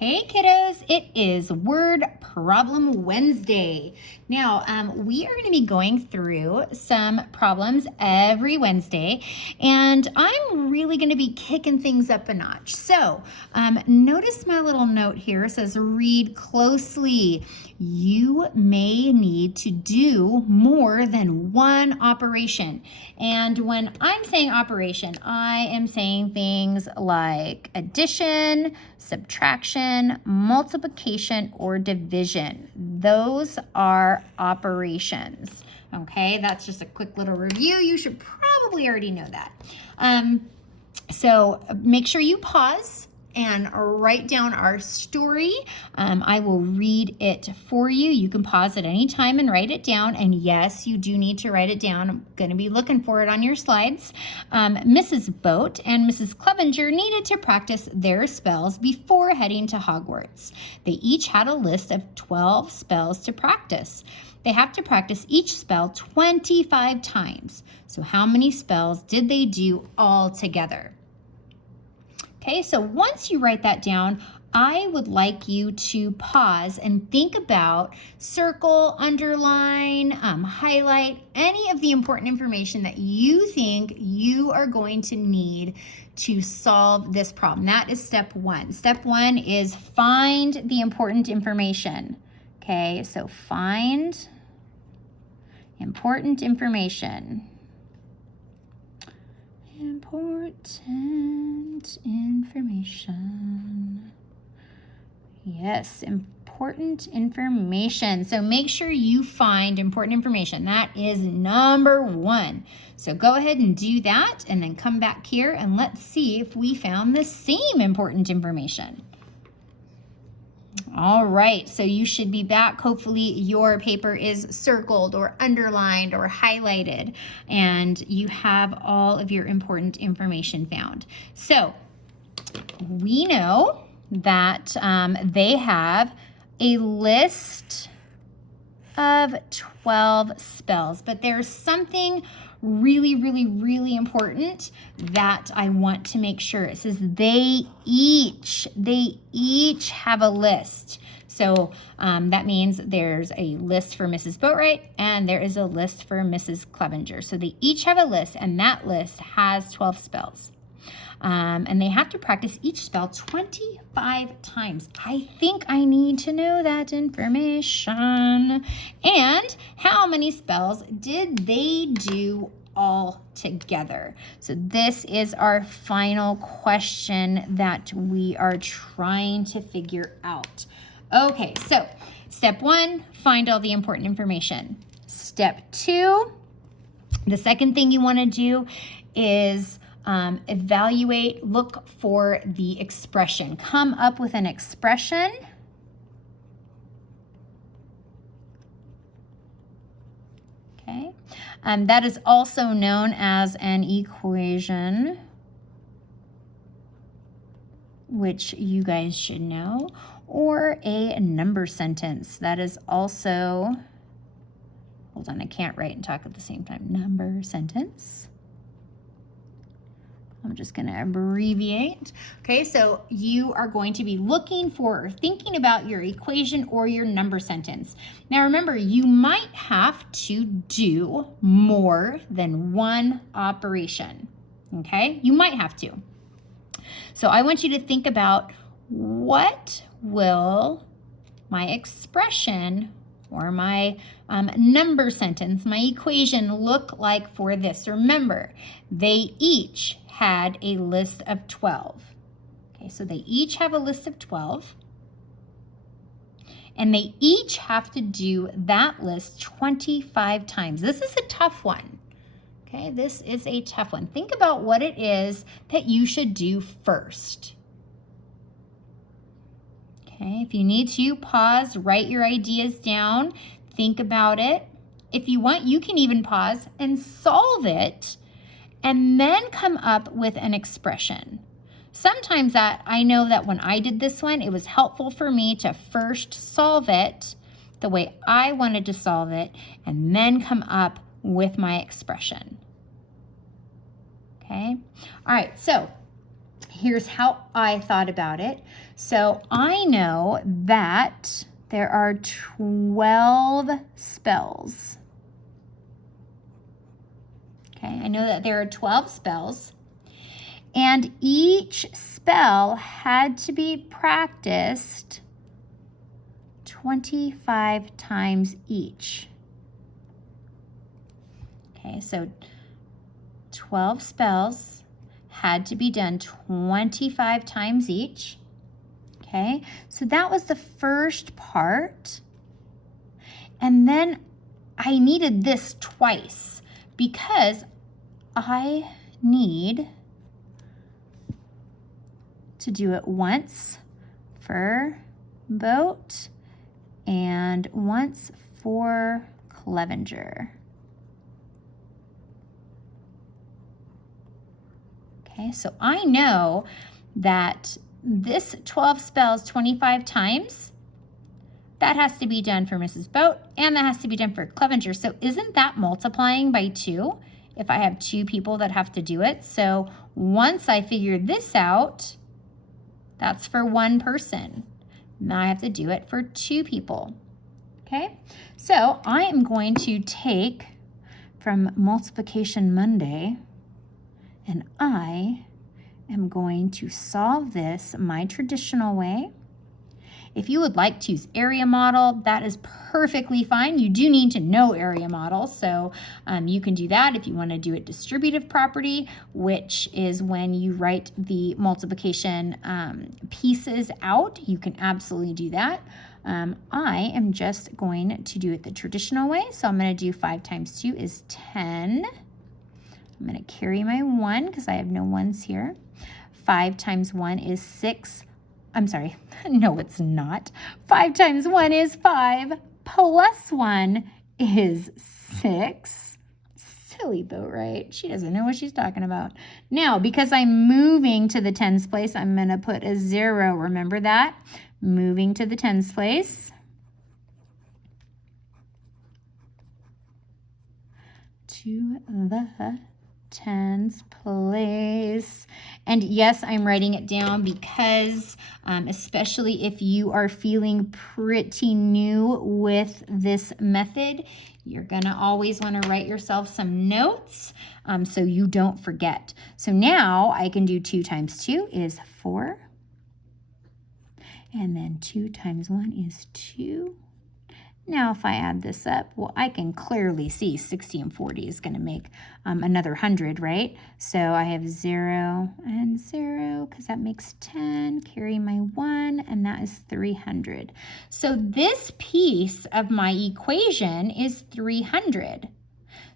Hey kiddos, it is Word Problem Wednesday. Now, we are going to be going through some problems every Wednesday, and I'm really going to be kicking things up a notch. So, notice my little note here says read closely. You may need to do more than one operation. And when I'm saying operation, I am saying things like addition, subtraction, multiplication, or division. Those are operations. Okay, that's just a quick little review. You should probably already know that. So make sure you pause and write down our story. I will read it for you. You can pause at any time and write it down. And yes, you do need to write it down. I'm going to be looking for it on your slides. Mrs. Boat and Mrs. Clevenger needed to practice their spells before heading to Hogwarts. They each had a list of 12 spells to practice. They have to practice each spell 25 times. So how many spells did they do all together? Okay, so once you write that down, I would like you to pause and think about, circle, underline, highlight any of the important information that you think you are going to need to solve this problem. That is step one. Step one is find the important information. Okay, so find important information. Important information. Yes, important information. So make sure you find important information. That is number one. So go ahead and do that and then come back here and let's see if we found the same important information. All right, so you should be back. Hopefully your paper is circled or underlined or highlighted and you have all of your important information found. So we know that they have a list of 12 spells, but there's something really important that I want to make sure. It says they each have a list. So that means there's a list for Mrs. Boatwright and there is a list for Mrs. Clevenger. So they each have a list and that list has 12 spells. And they have to practice each spell 25 times. I think I need to know that information. And how many spells did they do all together? So this is our final question that we are trying to figure out. Okay, so step one, find all the important information. Step two, the second thing you want to do is evaluate, look for the expression. Come up with an expression. Okay, that is also known as an equation, which you guys should know, or a number sentence. That is also, hold on, I can't write and talk at the same time. Number sentence. I'm just going to abbreviate. Okay, so you are going to be looking for or thinking about your equation or your number sentence. Now remember, you might have to do more than one operation. Okay, you might have to. So I want you to think about, what will my expression or my number sentence, my equation look like for this? Remember, they each had a list of 12. Okay, so they each have a list of 12. And they each have to do that list 25 times. This is a tough one. Okay, this is a tough one. Think about what it is that you should do first. Okay, if you need to, pause, write your ideas down, think about it. If you want, you can even pause and solve it and then come up with an expression. Sometimes I know that when I did this one, it was helpful for me to first solve it the way I wanted to solve it and then come up with my expression. Okay, all right, so here's how I thought about it. So I know that there are 12 spells. Okay, I know that there are 12 spells, and each spell had to be practiced 25 times each. Okay, so 12 spells had to be done 25 times each. Okay, so that was the first part. And then I needed this twice because I need to do it once for boat and once for Clevenger. Okay, so I know that this 12 spells 25 times, that has to be done for Mrs. Boat, and that has to be done for Clevenger. So isn't that multiplying by 2 if I have 2 people that have to do it? So once I figure this out, that's for 1 person. Now I have to do it for 2 people. Okay, so I am going to take from Multiplication Monday, and I am going to solve this my traditional way. If you would like to use area model, that is perfectly fine. You do need to know area model, so you can do that. If you want to do it distributive property, which is when you write the multiplication pieces out, you can absolutely do that. I am just going to do it the traditional way, so I'm going to do 5 times 2 is 10. I'm going to carry my 1 because I have no 1s here. 5 times 1 is 6. I'm sorry, no it's not. 5 times 1 is 5, plus 1 is 6. Silly Boat, right? She doesn't know what she's talking about. Now, because I'm moving to the tens place, I'm going to put a 0. Remember that? Moving to the tens place. To the tens place. And yes, I'm writing it down because especially if you are feeling pretty new with this method, you're gonna always want to write yourself some notes so you don't forget. So now I can do 2 times 2 is 4, and then 2 times 1 is 2. Now if I add this up, well, I can clearly see 60 and 40 is going to make another 100, right? So I have 0 and 0 because that makes 10, carry my 1, and that is 300. So this piece of my equation is 300.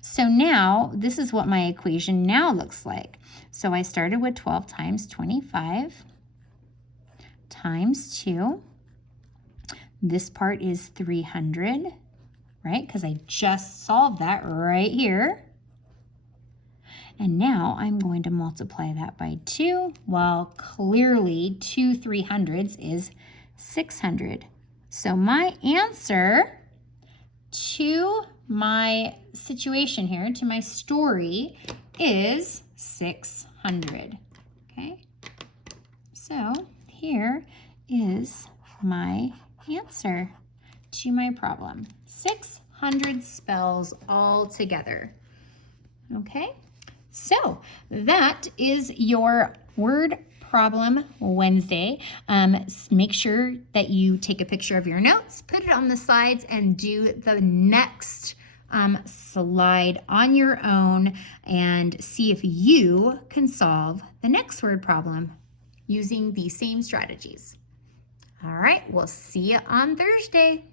So now this is what my equation now looks like. So I started with 12 times 25 times 2. This part is 300, right? Because I just solved that right here. And now I'm going to multiply that by 2. Well, clearly 2 300s is 600. So my answer to my situation here, to my story, is 600. Okay? So here is my answer to my problem. 600 spells all together. Okay, so that is your word problem Wednesday. Make sure that you take a picture of your notes, put it on the slides, and do the next slide on your own and see if you can solve the next word problem using the same strategies. All right, we'll see you on Thursday.